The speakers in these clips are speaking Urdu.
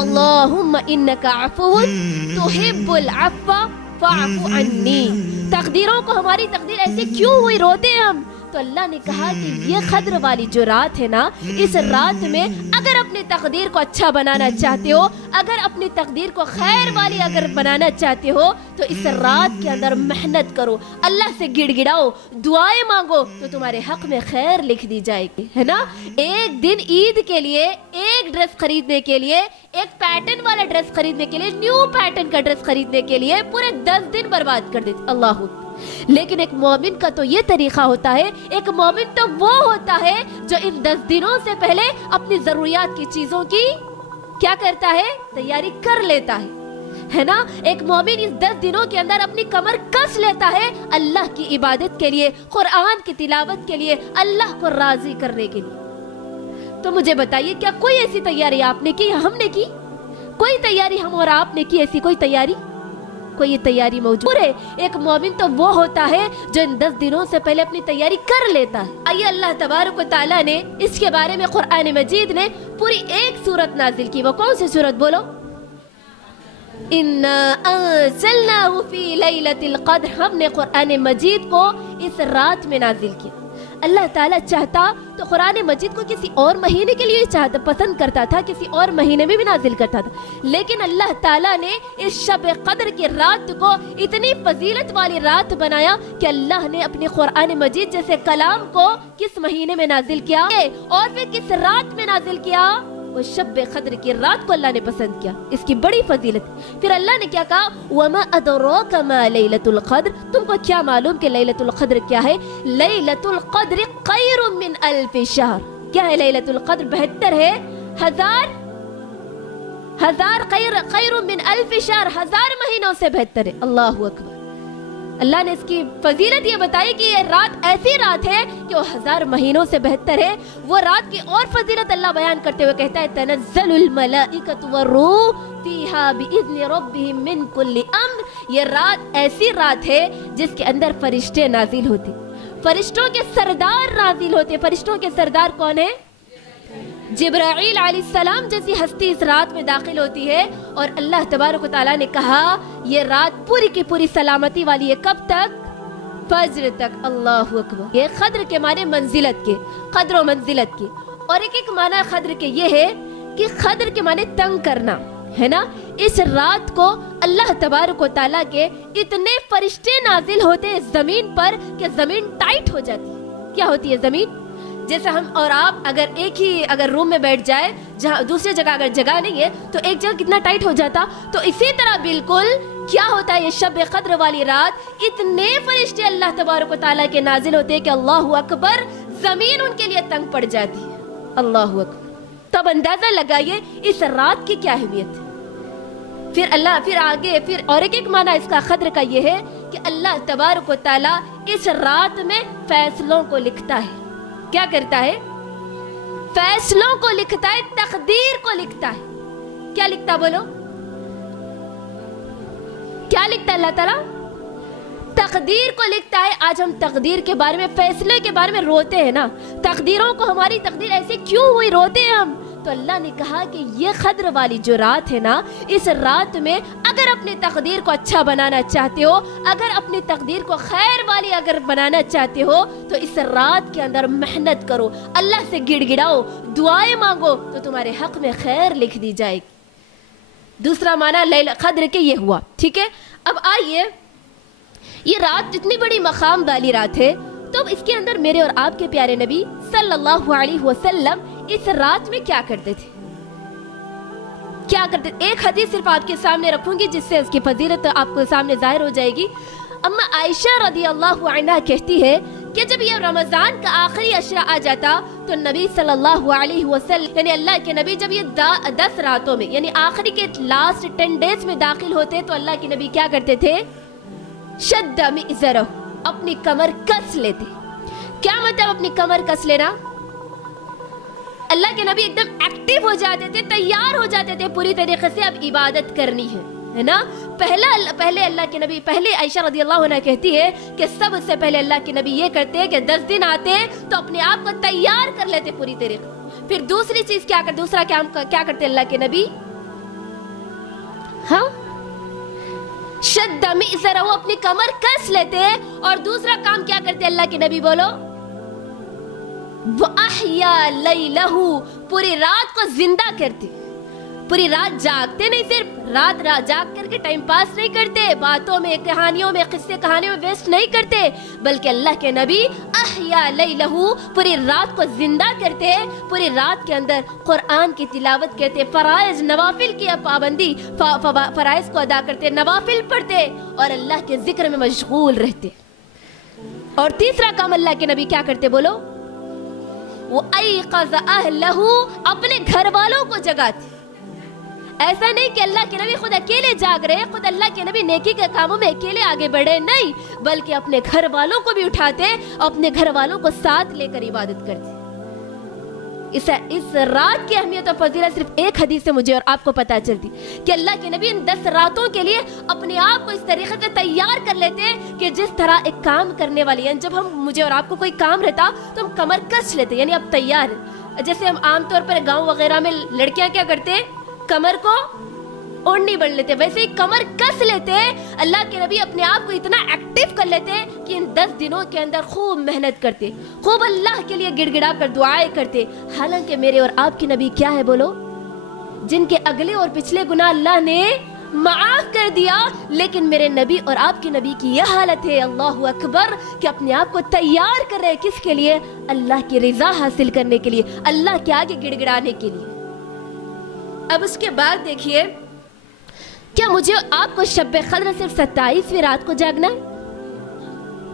اللہم انکا عفو تحب العفو فاعف عنی. تقدیروں کو ہماری تقدیر ایسے کیوں ہوئی، روتے ہیں ہم؟ تو اللہ نے کہا کہ یہ خدر والی جو رات ہے نا، اس رات میں اگر اپنی تقدیر کو اچھا بنانا چاہتے ہو، اگر اپنی تقدیر کو خیر والی اگر بنانا چاہتے ہو، تو اس رات کے اندر محنت کرو، اللہ سے گڑ گڑاؤ، دعائیں مانگو، تو تمہارے حق میں خیر لکھ دی جائے گی، ہے نا. ایک دن عید کے لیے ایک ڈریس خریدنے کے لیے، ایک پیٹرن والا ڈریس خریدنے کے لیے، نیو پیٹرن کا ڈریس خریدنے کے لیے پورے 10 دن برباد کر دیتے. اللہ. لیکن ایک مومن کا تو یہ طریقہ ہوتا ہے، ایک مومن تو وہ ہوتا ہے جو ان 10 دنوں سے پہلے اپنی ضروریات کی چیزوں کی کیا کرتا ہے، تیاری کر لیتا ہے نا. ایک مومن اس 10 دنوں کے اندر اپنی کمر کس لیتا ہے اللہ کی عبادت کے لیے، قرآن کی تلاوت کے لیے، اللہ کو راضی کرنے کے لیے. تو مجھے بتائیے، کیا کوئی ایسی تیاری آپ نے کی، ہم نے کی؟ کوئی تیاری ہم اور آپ نے کی؟ ایسی کوئی تیاری، کوئی یہ تیاری موجود ہے؟ ایک مومن تو وہ ہوتا ہے جو ان 10 دنوں سے پہلے اپنی تیاری کر لیتا ہے. آئیے اللہ تبارک و تعالیٰ نے اس کے بارے میں قرآن مجید نے پوری ایک سورت نازل کی. وہ کون سی سورت بولو؟ اِنَّا أَنزَلْنَاهُ فِي لَيْلَةِ الْقَدْرِ. ہم نے قرآن مجید کو اس رات میں نازل کیا. اللہ تعالیٰ چاہتا تو قرآن مجید کو کسی اور مہینے کے لیے چاہتا، پسند کرتا تھا، کسی اور مہینے میں بھی نازل کرتا تھا، لیکن اللہ تعالیٰ نے اس شب قدر کی رات کو اتنی فضیلت والی رات بنایا کہ اللہ نے اپنے قرآن مجید جیسے کلام کو کس مہینے میں نازل کیا اور پھر کس رات میں نازل کیا؟ وہ شب قدر کی رات کو اللہ نے پسند کیا. اس کی بڑی فضیلت. پھر اللہ نے کیا کہا؟ وَمَا أَدْرَاكَ مَا لَيْلَةُ الْقَدْرِ. تم کو کیا معلوم کہ لیلۃ القدر کیا ہے؟ لیلۃ القدر خیر من الف شہر. کیا ہے لیلۃ القدر؟ بہتر ہے ہزار خیر من الف شہر، 1000 مہینوں سے بہتر ہے. اللہ اکبر. اللہ نے اس کی فضیلت یہ بتائی کہ یہ رات ایسی رات ہے کہ وہ 1000 مہینوں سے بہتر ہے. وہ رات کی اور فضیلت اللہ بیان کرتے ہوئے کہتا ہے تنزل الملائکۃ والروح فیہا بإذن ربہم من کل امر. یہ رات ایسی رات ہے جس کے اندر فرشتے نازل ہوتے، فرشتوں کے سردار نازل ہوتے. فرشتوں کے سردار کون ہیں؟ جبرائیل علیہ السلام جیسی ہستی اس رات میں داخل ہوتی ہے. اور اللہ تبارک و تعالیٰ نے کہا یہ رات پوری کی پوری سلامتی والی ہے. کب تک؟ فجر تک. اللہ اکبر. یہ قدر کے معنی منزلت کے، قدر و منزلت کے. اور ایک معنی قدر کے یہ ہے کہ قدر کے معنی تنگ کرنا ہے نا. اس رات کو اللہ تبارک و تعالیٰ کے اتنے فرشتے نازل ہوتے ہیں زمین پر کہ زمین ٹائٹ ہو جاتی ہے. کیا ہوتی ہے زمین؟ جیسے ہم اور آپ اگر ایک ہی اگر روم میں بیٹھ جائے، جہاں دوسری جگہ اگر جگہ نہیں ہے تو ایک جگہ کتنا ٹائٹ ہو جاتا. تو اسی طرح بالکل کیا ہوتا ہے یہ شب قدر والی رات، اتنے فرشتے اللہ تبارک و تعالیٰ کے نازل ہوتے ہیں کہ اللہ اکبر، زمین ان کے لیے تنگ پڑ جاتی ہے. اللہ اکبر. تب اندازہ لگائیے اس رات کی کیا اہمیت ہے. پھر آگے اور ایک معنی اس کا قدر کا یہ ہے کہ اللہ تبارک و تعالیٰ اس رات میں فیصلوں کو لکھتا ہے. کیا کرتا ہے؟ فیصلوں کو لکھتا ہے، تقدیر کو لکھتا ہے. کیا لکھتا بولو؟ کیا لکھتا اللہ تعالیٰ؟ تقدیر کو لکھتا ہے. آج ہم تقدیر کے بارے میں، فیصلے کے بارے میں روتے ہیں نا. تقدیروں کو ہماری تقدیر ایسے کیوں ہوئی، روتے ہیں ہم. تو اللہ نے کہا کہ یہ قدر والی جو رات ہے نا، اس رات میں اگر اپنی تقدیر کو اچھا بنانا چاہتے ہو، اگر اپنی تقدیر کو خیر والی اگر بنانا چاہتے ہو، تو اس رات کے اندر محنت کرو، اللہ سے گڑ گڑاؤ، دعائیں مانگو، تو تمہارے حق میں خیر لکھ دی جائے گی. دوسرا معنی قدر کے یہ ہوا. ٹھیک ہے. اب آئیے، یہ رات اتنی بڑی مقام والی رات ہے، تو اس کے اندر میرے اور آپ کے پیارے نبی صلی اللہ علیہ وسلم اس رات میں کیا کرتے تھے؟ کیا کرتے؟ ایک حدیث صرف آپ کے سامنے رکھوں گی جس سے اس کی فضیلت آپ کو سامنے ظاہر ہو جائے گی. اما عائشہ رضی اللہ عنہا کہتی ہے کہ جب یہ رمضان کا آخری عشرہ آ جاتا تو نبی صلی اللہ علیہ وسلم یعنی اللہ کے نبی جب یہ 10 راتوں میں یعنی آخری کے لاسٹ 10 ڈیز میں داخل ہوتے تو اللہ کے نبی کیا کرتے تھے؟ شد مئزرہ، اپنی کمر کس لیتے. کیا مطلب اپنی کمر کس لینا؟ اللہ کے نبی ایک دم ایکٹیو ہو جاتے تھے، تیار ہو جاتے تھے پوری طریقے سے اب عبادت کرنی ہے نا. پہلے اللہ کے نبی، پہلے عائشہ رضی اللہ عنہ کہتی ہے کہ سب سے پہلے اللہ کے نبی یہ کرتے کہ 10 دن آتے تو اپنے آپ کو تیار کر لیتے پوری طریقے. پھر دوسری چیز کیا کرتے اللہ کے نبی؟ ہاں شد مئزرہ، وہ اپنی کمر کس لیتے، اور دوسرا کام کیا کرتے اللہ کے نبی بولو، وَأَحْيَا لَيْلَهُ، پوری رات کو زندہ کرتے، پوری رات جاگتے نہیں، صرف رات جاگ کر کے ٹائم پاس نہیں کرتے، باتوں میں کہانیوں میں قصے کہانیوں میں ویسٹ نہیں کرتے، بلکہ اللہ کے نبی احیا لیلہ، پوری رات کو زندہ کرتے، پوری رات کے اندر قرآن کی تلاوت کرتے، فرائض نوافل کی پابندی، فرائض کو ادا کرتے، نوافل پڑھتے اور اللہ کے ذکر میں مشغول رہتے۔ اور تیسرا کام اللہ کے نبی کیا کرتے بولو، وہ ایقظ اہلہ، اپنے گھر والوں کو جگاتے۔ ایسا نہیں کہ اللہ کے نبی خود اکیلے جاگ رہے، خود اللہ کے نبی نیکی کے کاموں میں اکیلے آگے بڑھے، نہیں، بلکہ اپنے گھر والوں کو بھی اٹھاتے، اپنے گھر والوں کو ساتھ لے کر عبادت کرتے۔ اس رات کی اہمیت اور فضیلت صرف ایک حدیث سے مجھے اور آپ کو پتہ چلتی کہ اللہ کے نبی ان 10 راتوں کے لیے اپنے آپ کو اس طریقے سے تیار کر لیتے کہ جس طرح ایک کام کرنے والی ہیں، جب مجھے اور آپ کو کوئی کام رہتا تو ہم کمر کس لیتے، یعنی اب تیار ہیں۔ جیسے ہم عام طور پر گاؤں وغیرہ میں لڑکیاں کیا کرتے ہیں، کمر کو اوڑھنی بڑھ لیتے، ویسے ہی کمر کس لیتے۔ اللہ کے نبی اپنے آپ کو اتنا ایکٹیو کر لیتے کہ ان 10 دنوں کے اندر خوب محنت کرتے، خوب اللہ کے لیے گڑ گڑا کر دعائیں کرتے۔ حالانکہ میرے اور آپ کے نبی کیا ہے بولو، جن کے اگلے اور پچھلے گناہ اللہ نے معاف کر دیا، لیکن میرے نبی اور آپ کے نبی کی یہ حالت ہے، اللہ اکبر، کہ اپنے آپ کو تیار کر رہے کس کے لیے، اللہ کی رضا حاصل کرنے کے لیے، اللہ کے آگے گڑ گڑانے کے لیے۔ اب اس کے بعد دیکھیے، کیا مجھے آپ کو شب قدر صرف 27ویں رات کو جاگنا ہے؟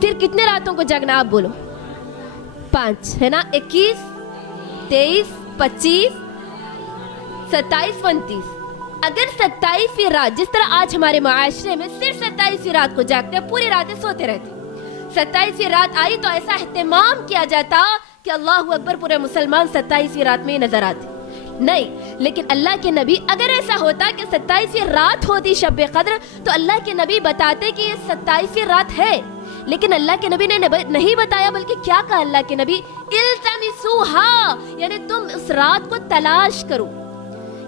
پھر کتنے راتوں کو جاگنا آپ بولو؟ 5 ہے نا، 21 23 25 27 29۔ اگر 27ویں رات، جس طرح آج ہمارے معاشرے میں صرف 27ویں رات کو جاگتے ہیں، پوری راتیں سوتے رہتے، 27ویں رات آئی تو ایسا اہتمام کیا جاتا کہ اللہ اکبر، پورے مسلمان 27ویں رات میں ہی نظر آتے، نہیں، لیکن اللہ کے نبی، اگر ایسا ہوتا کہ 27ویں رات ہوتی شب قدر تو اللہ کے نبی بتاتے کہ یہ 27ویں رات ہے، لیکن اللہ کے نبی نے نہیں بتایا، بلکہ کیا کہا اللہ کے نبی، التمسوہا، یعنی تم اس رات کو تلاش کرو۔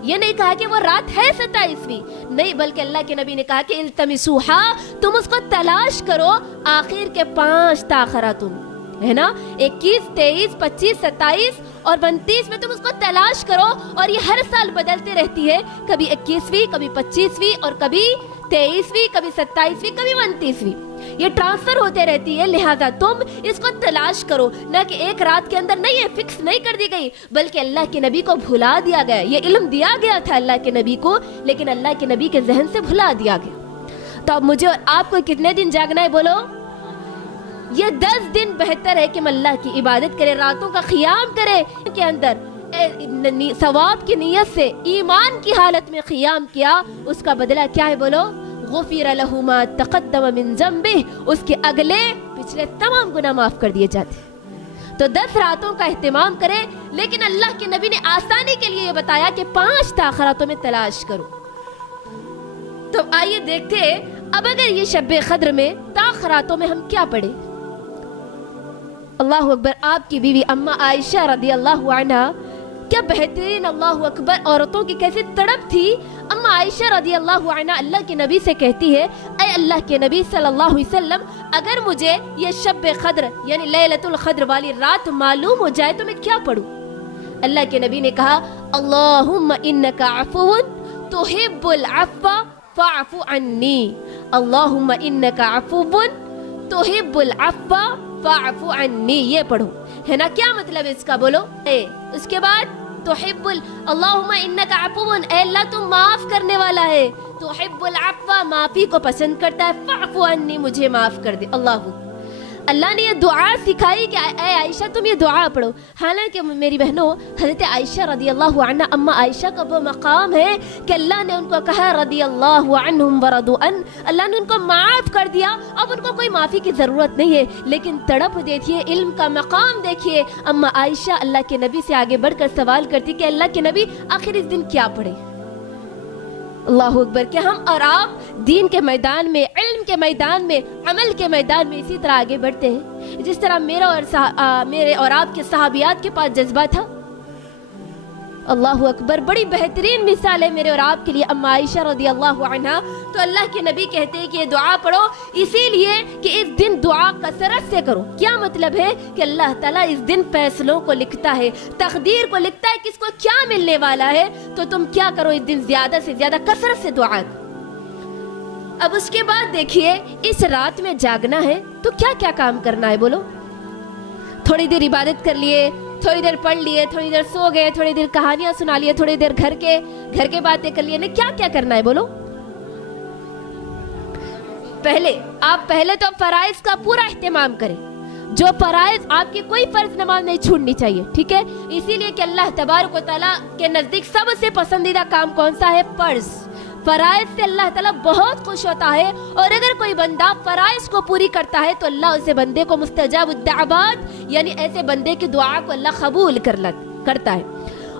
یہ نہیں کہا کہ وہ رات ہے 27ویں، نہیں، بلکہ اللہ کے نبی نے کہا کہ التمسوہا، تم اس کو تلاش کرو آخر کے 5 تاخراتوں میں، ہے نا، 21 23 25 27 اور 29 میں تم اس کو تلاش کرو، اور یہ ہر سال بدلتے رہتی ہے، کبھی 21ویں، کبھی 25ویں، اور کبھی 23ویں، کبھی 27ویں، کبھی 29ویں، یہ ٹرانسفر ہوتے رہتی ہے، لہذا تم اس کو تلاش کرو، نہ کہ ایک رات کے اندر، نہیں، یہ فکس نہیں کر دی گئی، بلکہ اللہ کے نبی کو بھلا دیا گیا، یہ علم دیا گیا تھا اللہ کے نبی کو، لیکن اللہ کے نبی کے ذہن سے بھلا دیا گیا۔ تو اب مجھے اور آپ کو کتنے دن جاگنا ہے بولو؟ یہ 10 دن بہتر ہے کہ ہم اللہ کی عبادت کرے، راتوں کا قیام کرے، کے اندر ثواب کی نیت سے ایمان کی حالت میں قیام کیا، اس کا بدلہ کیا ہے بولو، غفر لہ ما تقدم من ذنبہ، اس کے اگلے پچھلے تمام گناہ معاف کر دیے جاتے۔ تو 10 راتوں کا اہتمام کرے، لیکن اللہ کے نبی نے آسانی کے لیے یہ بتایا کہ 5 تاخراتوں میں تلاش کرو۔ تو آئیے دیکھتے ہیں، اب اگر یہ شب قدر میں تاخراتوں میں ہم کیا پڑھیں؟ اللہ اکبر، آپ کی بیوی اماں عائشہ رضی اللہ عنہا، کیا بہترین، اللہ اکبر، عورتوں کی کیسی تڑپ تھی۔ اماں عائشہ رضی اللہ عنہا اللہ کے نبی سے کہتی ہے، اے اللہ کے نبی صلی اللہ علیہ وسلم، اگر مجھے یہ شب قدر یعنی لیلۃ القدر والی رات معلوم ہو جائے تو میں کیا پڑھوں؟ اللہ کے نبی نے کہا، اللہم انک عفو تحب العفو فاعف عنی، اللہم انک عفو تحب العفو فاعف عنی، یہ پڑھو، ہے نا، کیا مطلب اس کا بولو؟ اس کے بعد تحب اللہم انک عفو، اے اللہ تم معاف کرنے والا ہے، تحب العفو، معافی کو پسند کرتا ہے، فاعف عنی، مجھے معاف کر دے۔ اللہ نے یہ دعا سکھائی کہ اے عائشہ تم یہ دعا پڑھو۔ حالانکہ میری بہنوں، حضرت عائشہ رضی اللہ عنہ، اماں عائشہ کا وہ مقام ہے کہ اللہ نے ان کو کہا رضی اللہ عنہم ورضوا عنہ، اللہ نے ان کو معاف کر دیا، اب ان کو کوئی معافی کی ضرورت نہیں ہے، لیکن تڑپ دیکھیے، علم کا مقام دیکھیے۔ اماں عائشہ اللہ کے نبی سے آگے بڑھ کر سوال کرتی کہ اللہ کے نبی آخر اس دن کیا پڑھے؟ اللہ اکبر، کہ ہم اور آپ دین کے میدان میں، علم کے میدان میں، عمل کے میدان میں اسی طرح آگے بڑھتے ہیں جس طرح میرے اور آپ کے صحابیات کے پاس جذبہ تھا، اللہ اکبر. بڑی بہترین مثال ہے میرے اور آپ کے لیے اما عائشہ رضی اللہ عنہا. تو اللہ کے نبی کہتے ہیں کہ یہ دعا پڑھو اسی لیے کہ اس دن دعا کثرت سے کرو. کیا مطلب ہے کہ اللہ تعالیٰ اس دن فیصلوں کو لکھتا ہے, تقدیر کو لکھتا ہے, کس کو کیا ملنے والا ہے. تو تم کیا کرو اس دن زیادہ سے زیادہ کثرت سے دعا کرو. اب اس کے بعد دیکھیے اس رات میں جاگنا ہے تو کیا کیا کام کرنا ہے بولو. تھوڑی دیر عبادت کر لیے, تھوڑی دیر پڑھ لیے, تھوڑی دیر سو گئے, تھوڑی دیر کہانیاں سنا لیے, تھوڑی دیر گھر کے باتیں کر لیے. کیا کیا کرنا ہے بولو. پہلے تو فرائض کا پورا اہتمام کریں. جو فرائض آپ کی کوئی فرض نماز نہیں چھوڑنی چاہیے, ٹھیک ہے. اسی لیے کہ اللہ تبارک و تعالیٰ کے نزدیک سب سے پسندیدہ کام کون سا ہے؟ فرض. فرائض سے اللہ تعالیٰ بہت خوش ہوتا ہے, اور اگر کوئی بندہ فرائض کو پوری کرتا ہے تو اللہ اسے بندے کو مستجاب الدعوات یعنی ایسے بندے کی دعا کو اللہ قبول کرتا ہے.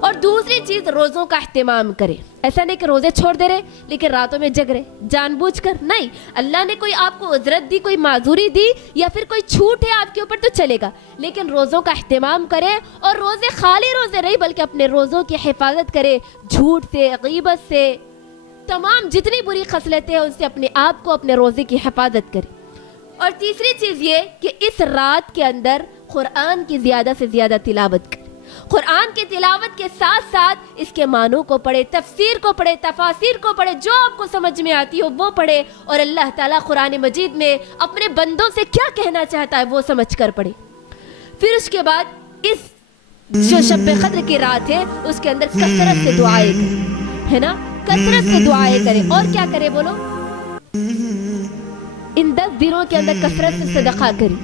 اور دوسری چیز روزوں کا اہتمام کرے. ایسا نہیں کہ روزے چھوڑ دے رہے لیکن راتوں میں جگ رہے جان بوجھ کر, نہیں. اللہ نے کوئی آپ کو عذرت دی, کوئی معذوری دی یا پھر کوئی چھوٹ ہے آپ کے اوپر تو چلے گا, لیکن روزوں کا اہتمام کرے. اور روزے خالی روزے نہیں بلکہ اپنے روزوں کی حفاظت کرے, جھوٹ سے, غیبت سے, تمام جتنی بری خصلتیں ہیں ان سے اپنے آپ کو, اپنے روزے کی حفاظت کرے. اور تیسری چیز یہ کہ اس رات کے اندر قرآن کی زیادہ سے زیادہ تلاوت کرے. قرآن کی تلاوت کے ساتھ ساتھ اس کے معنوں کو پڑھے, تفسیر کو پڑھے, تفاسیر کو پڑھے, جو آپ کو سمجھ میں آتی ہو وہ پڑھے. اور اللہ تعالیٰ قرآن مجید میں اپنے بندوں سے کیا کہنا چاہتا ہے وہ سمجھ کر پڑھے. پھر اس کے بعد اس جو شب قدر کی رات ہے اس کے اندر کثرت سے دعائیں کریں, ہے نا, کثرت سے دعائیں کریں. اور کیا کرے بولو, ان 10 دنوں کے اندر کثرت سے صدقہ کریں.